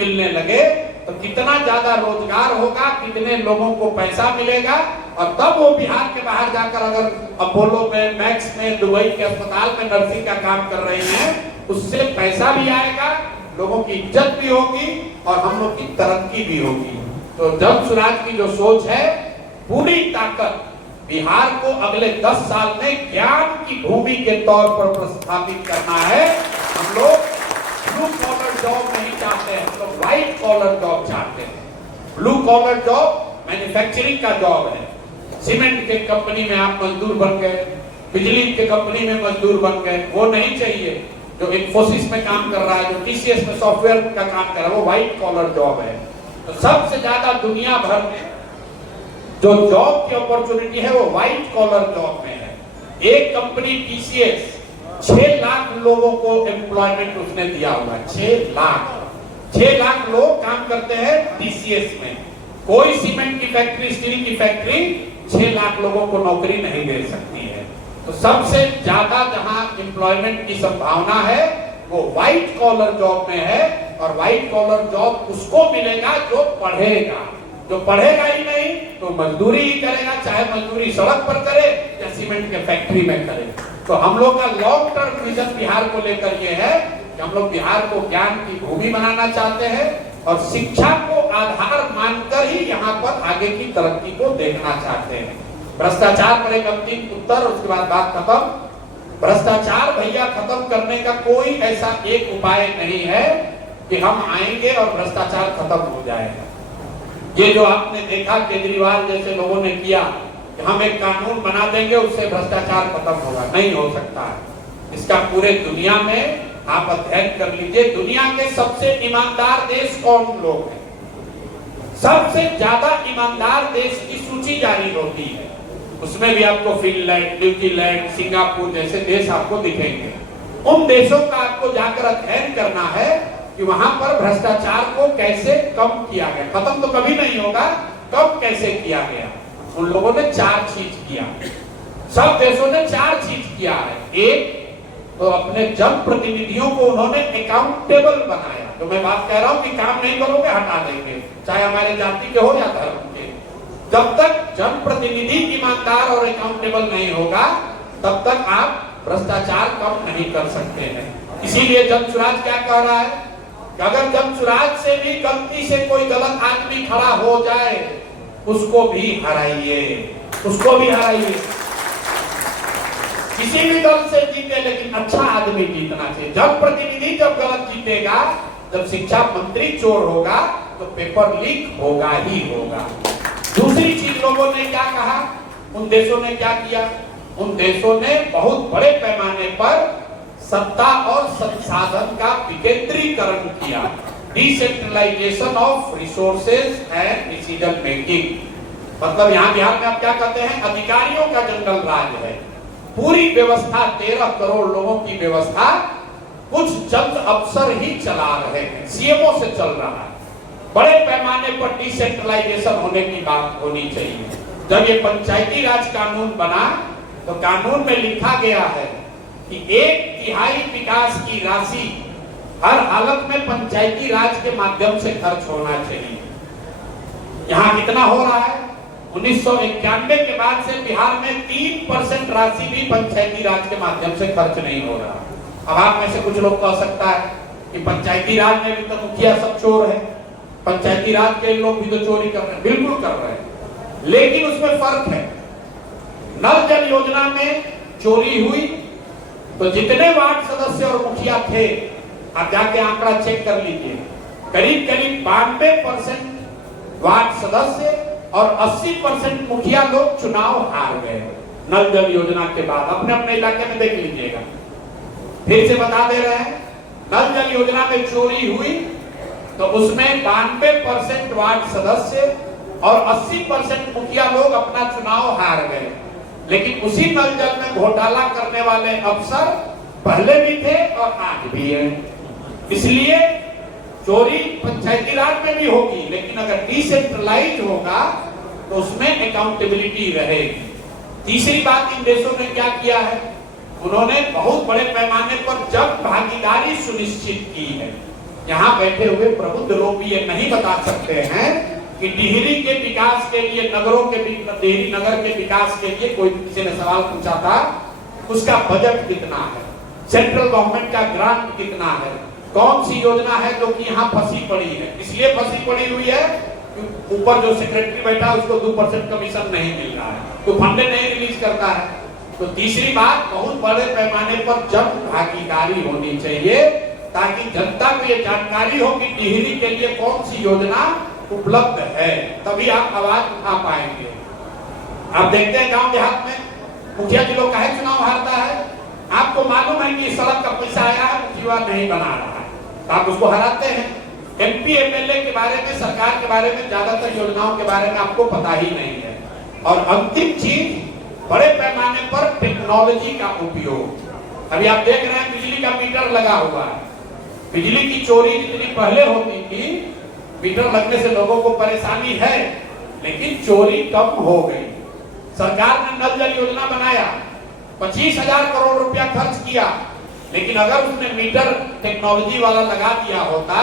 मिलने लगे तो कितना ज्यादा रोजगार होगा, कितने लोगों को पैसा मिलेगा, और तब वो बिहार के बाहर जाकर अगर अपोलो में, मैक्स में, दुबई के अस्पताल में नर्सिंग का काम कर रहे हैं, उससे पैसा भी आएगा, लोगों की इज्जत भी होगी और हम लोग की तरक्की भी होगी। तो जन सुराज की जो सोच है, पूरी ताकत बिहार को अगले 10 साल में ज्ञान की भूमि के तौर पर प्रस्थापित करना है। हम लोग ब्लू कॉलर जॉब नहीं चाहते हैं, तो व्हाइट कॉलर जॉब चाहते हैं। ब्लू कॉलर जॉब मैन्युफैक्चरिंग का जॉब है। सीमेंट के कंपनी में आप मजदूर बन गए, बिजली के कंपनी में मजदूर बन गए, वो नहीं चाहिए। जो इन्फोसिस में काम कर रहा है, जो टीसीएस में सॉफ्टवेयर का काम कर रहा है, वो व्हाइट कॉलर जॉब है। तो सबसे ज्यादा दुनिया भर में जो जॉब की अपॉर्चुनिटी है वो व्हाइट कॉलर जॉब में है। एक कंपनी टीसीएस 6 लाख लोगों को एम्प्लॉयमेंट उसने दिया हुआ है। 6 लाख लोग काम करते हैं टीसीएस में। कोई सीमेंट की फैक्ट्री, स्टील की फैक्ट्री 6 लाख लोगों को नौकरी नहीं दे सकती है। तो सबसे ज्यादा जहां एम्प्लॉयमेंट की संभावना है वो व्हाइट कॉलर जॉब में है। और व्हाइट कॉलर जॉब उसको मिलेगा जो पढ़ेगा। जो पढ़ेगा ही नहीं तो मजदूरी ही करेगा, चाहे मजदूरी सड़क पर करे या सीमेंट के फैक्ट्री में करे। तो हम लोग का लॉन्ग टर्म विजन बिहार को लेकर ये है कि हम लोग बिहार को ज्ञान की भूमि बनाना चाहते हैं और शिक्षा को आधार मानकर ही यहाँ पर आगे की तरक्की को देखना चाहते हैं। भ्रष्टाचार पर एक अंतिम उत्तर, उसके बाद बात खत्म। भ्रष्टाचार भैया खत्म करने का कोई ऐसा एक उपाय नहीं है कि हम आएंगे और भ्रष्टाचार खत्म हो जाएगा। ये जो आपने देखा केजरीवाल जैसे लोगों ने किया कि हम एक कानून बना देंगे उससे भ्रष्टाचार खत्म होगा, नहीं हो सकता है। इसका पूरे दुनिया में आप अध्ययन कर लीजिए, दुनिया के सबसे ईमानदार देश कौन लोग हैं। सबसे ज्यादा ईमानदार देश की सूची जारी होती है, उसमें भी आपको फिनलैंड, न्यूजीलैंड, सिंगापुर जैसे देश आपको दिखेंगे। उन देशों का आपको जाकर अध्ययन करना है कि वहां पर भ्रष्टाचार को कैसे कम किया गया। खत्म तो कभी नहीं होगा, कम कैसे किया गया। उन लोगों ने 4 चीज किया, सब देशों ने 4 चीज किया है। एक तो अपने जनप्रतिनिधियों को उन्होंने अकाउंटेबल बनाया। तो मैं बात कह रहा हूं कि काम नहीं करोगे हटा देंगे, चाहे हमारे जाति के हो या धर्म के। जब तक जनप्रतिनिधि ईमानदार और अकाउंटेबल नहीं होगा तब तक आप भ्रष्टाचार कम नहीं कर सकते हैं। इसीलिए जन सुराज क्या कह रहा है कि अगर जन सुराज से भी गलती से कोई गलत आदमी खड़ा हो जाए उसको भी हराइए, उसको भी हराइए। किसी भी दल से जीते लेकिन अच्छा आदमी जीतना चाहिए। जनप्रतिनिधि जब गलत जीतेगा, जब शिक्षा मंत्री चोर होगा तो पेपर लीक होगा ही होगा। दूसरी चीज लोगों ने क्या कहा, उन देशों ने क्या किया, उन देशों ने बहुत बड़े पैमाने पर सत्ता और संसाधन का विकेंद्रीकरण किया। Decentralization of resources and decision making. मतलब यहाँ बिहार में आप क्या कहते हैं, अधिकारियों का जंगल राज है। पूरी व्यवस्था 13 करोड़ लोगों की व्यवस्था कुछ चंद अफसर ही चला रहे हैं, सीएमओ से चल रहा है। बड़े पैमाने पर डिसेंट्रलाइजेशन होने की बात होनी चाहिए। जब ये पंचायती राज कानून बना तो कानून में लिखा गया है कि 1/3 विकास की राशि हर हालत में पंचायती राज के माध्यम से खर्च होना चाहिए। यहाँ कितना हो रहा है, 1991 के बाद से बिहार में 3% राशि भी पंचायती राज के माध्यम से खर्च नहीं हो रहा। अब आप में से कुछ लोग कह सकता है कि पंचायती राज में भी तो मुखिया सब चोर है, पंचायती राज के लोग भी तो चोरी कर रहे हैं। बिल्कुल कर रहे हैं, लेकिन उसमें फर्क है। नल जल योजना में चोरी हुई तो जितने वार्ड सदस्य और मुखिया थे, आप जाके आंकड़ा चेक कर लीजिए, करीब करीब 92% वार्ड सदस्य और 80% मुखिया लोग चुनाव हार गए नल जल योजना के बाद। अपने अपने इलाके में देख लीजिएगा। फिर से बता दे रहे हैं, नल जल योजना में चोरी हुई तो उसमें 92% वार्ड सदस्य और 80% मुखिया लोग अपना चुनाव हार गए। लेकिन उसी नल जल में घोटाला करने वाले अफसर पहले भी थे और आज भी हैं। इसलिए चोरी पंचायती राज में भी होगी, लेकिन अगर डिसेंट्रलाइज होगा तो उसमें अकाउंटेबिलिटी रहेगी। तीसरी बात, इन देशों ने क्या किया है, उन्होंने बहुत बड़े पैमाने पर जन भागीदारी सुनिश्चित की है। यहाँ बैठे हुए प्रबुद्ध लोग भी ये नहीं बता सकते हैं कि टिहरी के विकास के लिए, नगरों के टिहरी नगर के विकास के लिए, कोई किसी ने सवाल पूछा था, उसका बजट कितना है, सेंट्रल गवर्नमेंट का ग्रांट कितना है, कौन सी योजना है जो कि यहाँ फंसी पड़ी है। इसलिए फंसी पड़ी हुई है कि ऊपर जो सेक्रेटरी बैठा है उसको 2% कमीशन नहीं मिल रहा है, तो फंड नहीं रिलीज करता है। तो तीसरी बात, बहुत बड़े पैमाने पर जन भागीदारी होनी चाहिए ताकि जनता को ये जानकारी हो कि टिहरी के लिए कौन सी योजना उपलब्ध है, तभी आप आवाज उठा पाएंगे। आप देखते हैं गांव देहात में मुखिया जी लोग काहे चुनाव हारता है, आपको मालूम है कि सड़क का पैसा आया है, मुखिया नहीं बना रहा है, तो आप उसको हराते हैं। एमपी एमएलए के बारे में, सरकार के बारे में, ज्यादातर योजनाओं के बारे में आपको पता ही नहीं है। और अंतिम चीज, बड़े पैमाने पर टेक्नोलॉजी का उपयोग। अभी आप देख रहे हैं बिजली का मीटर लगा हुआ है, बिजली की चोरी जितनी पहले होती थी, मीटर लगने से लोगों को परेशानी है, लेकिन चोरी कम हो गई। सरकार ने नल जल योजना बनाया, 25,000 करोड़ रुपया खर्च किया, लेकिन अगर उसने मीटर टेक्नोलॉजी वाला लगा दिया होता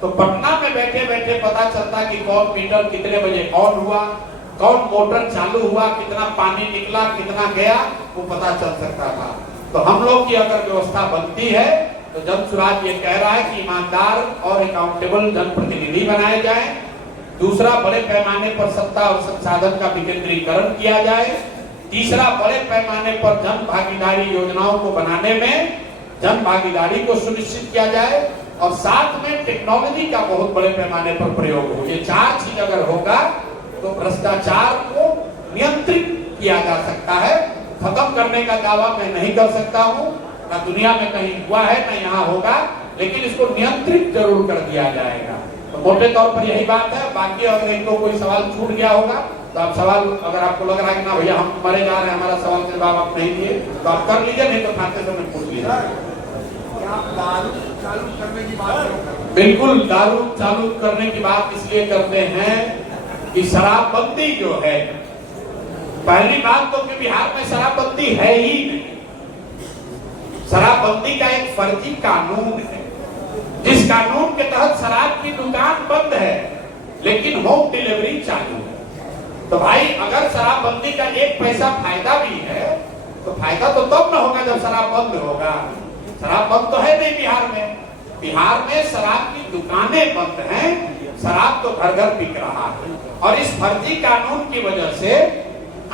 तो पटना में बैठे बैठे पता चलता कि कौन मीटर कितने बजे ऑन हुआ, कौन मोटर चालू हुआ, कितना पानी निकला, कितना गया, वो पता चल सकता था। तो हम लोग की अगर व्यवस्था बनती है तो जन स्वराज ये कह रहा है कि ईमानदार और अकाउंटेबल जनप्रतिनिधि बनाए जाए। दूसरा, बड़े पैमाने पर सत्ता और संसाधन का विकेंद्रीकरण किया जाए। तीसरा, बड़े पैमाने पर जन भागीदारी योजनाओं को बनाने में जन भागीदारी को सुनिश्चित किया जाए, और साथ में टेक्नोलॉजी का बहुत बड़े पैमाने पर प्रयोग हो। ये चार चीज अगर होगा तो भ्रष्टाचार को नियंत्रित किया जा सकता है। खत्म करने का दावा मैं नहीं कर सकता हूँ, ना दुनिया में कहीं हुआ है ना यहाँ होगा, लेकिन इसको नियंत्रित जरूर कर दिया जाएगा। तो मोटे तौर पर यही बात है। बाकी अगर इनको कोई सवाल छूट गया होगा तो आप सवाल, अगर आपको लग रहा है कि ना भैया हम मरे जा रहे हैं, हमारा सवाल के जवाब आप नहीं दिए, तो आप कर लीजिए, नहीं तो खाते समय पूछ लीजिए। दारू चालू करने की बात, बिल्कुल दारू चालू करने की बात इसलिए करते हैं कि शराबबंदी जो है, पहली बात तो कि बिहार में शराबबंदी है ही नहीं। शराबबंदी का एक फर्जी कानून है, जिस कानून के तहत शराब की दुकान बंद है लेकिन होम डिलीवरी चालू है। तो भाई अगर शराबबंदी का एक पैसा फायदा भी है तो फायदा तो तब न होगा जब शराब बंद होगा। शराब बंद तो है नहीं बिहार में। बिहार में शराब की दुकानें बंद हैं, शराब तो घर घर बिक रहा है। और इस फर्जी कानून की वजह से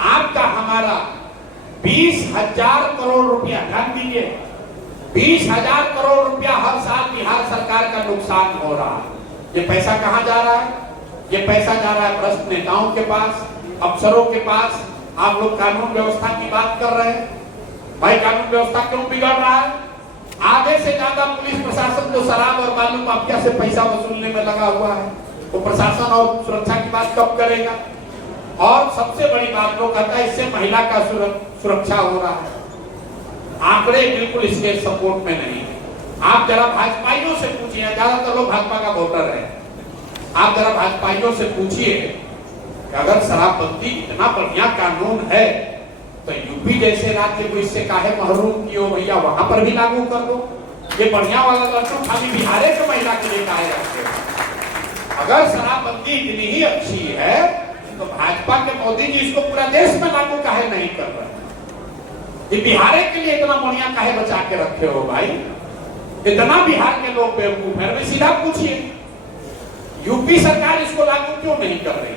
आपका हमारा 20,000 करोड़ रुपया, ध्यान दीजिए, 20,000 करोड़ रुपया हर साल बिहार सरकार का नुकसान हो रहा है। ये पैसा कहाँ जा रहा है? ये पैसा जा रहा है भ्रष्ट नेताओं के पास, अफसरों के पास। आप लोग कानून व्यवस्था की बात कर रहे हैं, भाई कानून व्यवस्था क्यों बिगड़ रहा है? आधे से ज्यादा पुलिस प्रशासन तो शराब और बालू माफिया से पैसा वसूलने में लगा हुआ है। वो प्रशासन और सुरक्षा की बात कब करेगा? और सबसे बड़ी बात लोग कहता है इससे महिला का सुरक्षा हो रहा है। आंकड़े बिल्कुल इसके सपोर्ट में नहीं है। आप जरा भाजपाइयों से पूछिए, ज्यादातर लोग भाजपा का वोटर है, आप जरा भाजपाइयों से पूछिए कि अगर शराबबंदी इतना बढ़िया कानून है तो यूपी जैसे राज्य को इससे काहे महरूम किए भैया, वहां पर भी लागू कर दो। ये बढ़िया वाला लड्डू खाली बिहार के महिला के लिए काहे रखते हैं? अगर शराबबंदी इतनी ही अच्छी है तो भाजपा के मोदी जी इसको पूरा देश में लागू काहे नहीं कर रहे? ये बिहार के लिए इतना बढ़िया काहे बचा के रखे हो भाई? इतना बिहार के लोग बेवकूफ है। सीधा पूछिए, यूपी सरकार इसको लागू क्यों नहीं कर रही?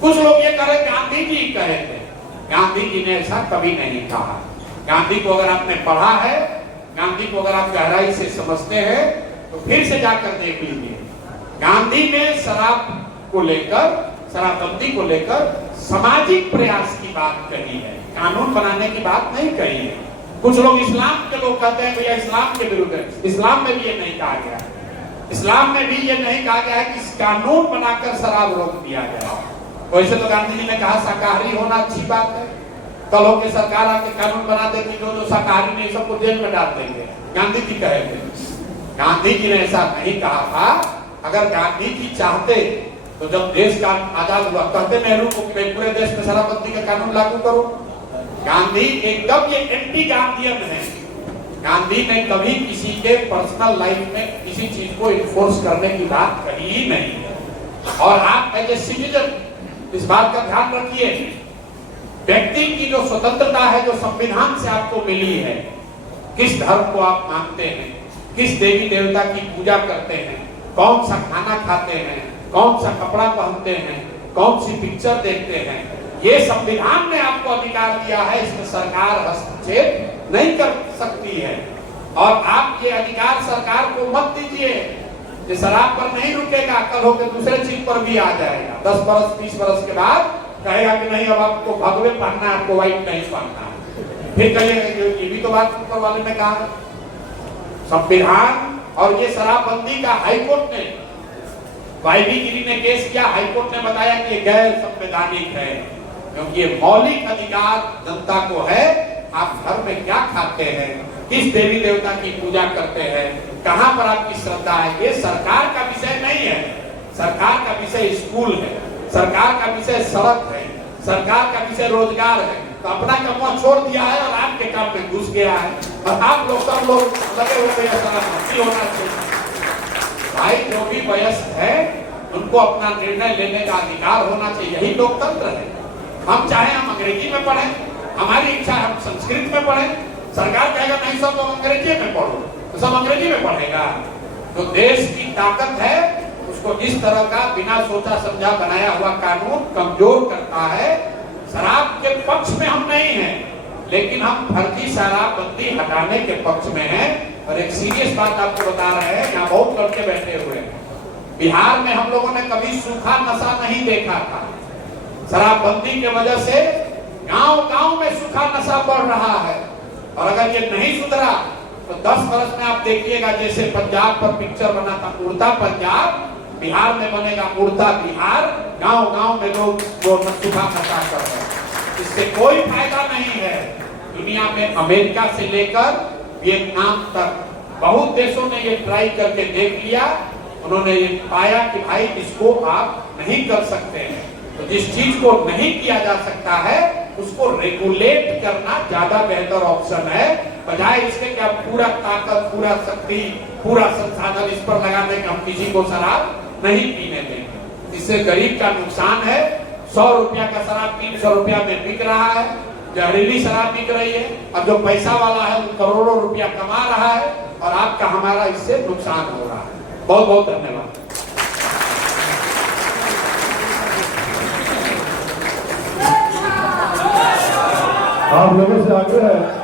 कुछ लोग ये कह रहे गांधी जी कहे थे, गांधी जी ने ऐसा कभी नहीं कहा। गांधी को अगर आपने पढ़ा है, गांधी को अगर आप गहराई से समझते हैं तो फिर से जाकर देख लीजिए। गांधी ने शराब को लेकर, शराबबंदी को लेकर सामाजिक प्रयास की बात कही है, कानून बनाने की बात नहीं कही है। कुछ लोग इस्लाम के लोग कहते हैं भैया इस्लाम के विरुद्ध है। इस्लाम में भी ये नहीं कहा गया है, इस्लाम में भी ये नहीं कहा गया है कि कानून बनाकर शराब रोक दिया जाए। वैसे तो गांधी जी ने कहा शाकाहारी होना अच्छी बात है, कल होकर सरकार आके कानून बना देगी जो शाकाहारी नहीं सबको जेल में डाल देंगे, गांधी जी कहे थे। गांधी जी ने ऐसा नहीं कहा था। अगर गांधी जी चाहते तो जब देश का आजाद हुआ कहते नेहरू को कि पूरे देश में शराबबंदी का कानून लागू करो। गांधी एकदम ये एंटी गांधीयन है। गांधी ने कभी किसी के पर्सनल लाइफ में किसी किसी चीज को इन्फोर्स करने की बात कही ही नहीं है। और आप एज ए सिटीजन इस बात का ध्यान रखिए, व्यक्ति की जो स्वतंत्रता है, जो संविधान से आपको मिली है, किस धर्म को आप मानते हैं, किस देवी देवता की पूजा करते हैं, कौन सा खाना खाते हैं, कौन सा कपड़ा पहनते हैं, कौन सी पिक्चर देखते हैं, ये संविधान ने आपको अधिकार दिया है। इसमें सरकार हस्तक्षेप नहीं कर सकती है। और आप ये अधिकार सरकार को मत दीजिए। ये शराब पर नहीं रुकेगा, कल होकर दूसरे चीज पर भी आ जाएगा। 10 बरस 20 बरस के बाद कहेगा कि नहीं अब आपको भगवे पहनना है, आपको व्हाइट नहीं पहनना है। फिर कहिएगा ये भी तो बात ऊपर वाले ने कहा। संविधान और ये शराबबंदी का हाईकोर्ट ने, वाईबी गिरी ने केस किया, हाईकोर्ट ने बताया कि ये गैर संवैधानिक है, क्योंकि ये मौलिक अधिकार जनता को है। आप घर में क्या खाते हैं, किस देवी देवता की पूजा करते हैं, कहां पर आपकी श्रद्धा है, ये सरकार का विषय नहीं है। सरकार का विषय स्कूल है, सरकार का विषय सड़क है, सरकार का विषय रोजगार है। तो अपना कमवा छोड़ दिया है और आपके काम में घुस गया है, और आप लोग सब लोग लगे हुए होना चाहिए। भाई जो भी वयस्क है उनको अपना निर्णय लेने का अधिकार होना चाहिए, यही लोकतंत्र है। हम चाहे हम अंग्रेजी में पढ़ें, हमारी इच्छा हम संस्कृत में पढ़ें, सरकार कहेगा नहीं सब लोग अंग्रेजी में पढ़ो, तो सब अंग्रेजी में पढ़ेगा। तो देश की ताकत है, उसको इस तरह का बिना सोचा समझा बनाया हुआ कानून कमजोर करता है। शराब के पक्ष में हम नहीं हैं, लेकिन हम फर्जी शराबबंदी हटाने के पक्ष में हैं। और एक सीरियस बात आपको बता रहे हैं, यहाँ बहुत लड़के बैठे हुए हैं। बिहार में हम लोगों ने कभी सूखा नशा नहीं देखा था। शराबबंदी की वजह से गांव-गांव में सूखा नशा बढ़ रहा है। और अगर ये नहीं सुधरा तो 10 वर्ष में आप देखिएगा, जैसे पंजाब पर पिक्चर बना था उड़ता पंजाब, बिहार में बनेगा उड़ता बिहार। गांव-गांव में लोग वो सूखा नशा कर रहे हैं। इससे कोई फायदा नहीं है। दुनिया में अमेरिका से लेकर वियतनाम तक बहुत देशों ने ये ट्राई करके देख लिया। उन्होंने ये पाया कि भाई इसको आप नहीं कर सकते हैं। तो जिस चीज को नहीं किया जा सकता है उसको रेगुलेट करना ज्यादा बेहतर ऑप्शन है, बजाय इसके कि आप पूरा ताकत, पूरा शक्ति, पूरा संसाधन इस पर लगा दें कि हम किसी को शराब नहीं पीने देंगे। इससे गरीब का नुकसान है। 100 रुपया का शराब 300 रुपया में बिक रहा है, जहरीली शराब बिक रही है। अब जो पैसा वाला है वो करोड़ों रुपया कमा रहा है और आपका हमारा इससे नुकसान हो रहा है। बहुत बहुत धन्यवाद। आप लोगों से आग्रह है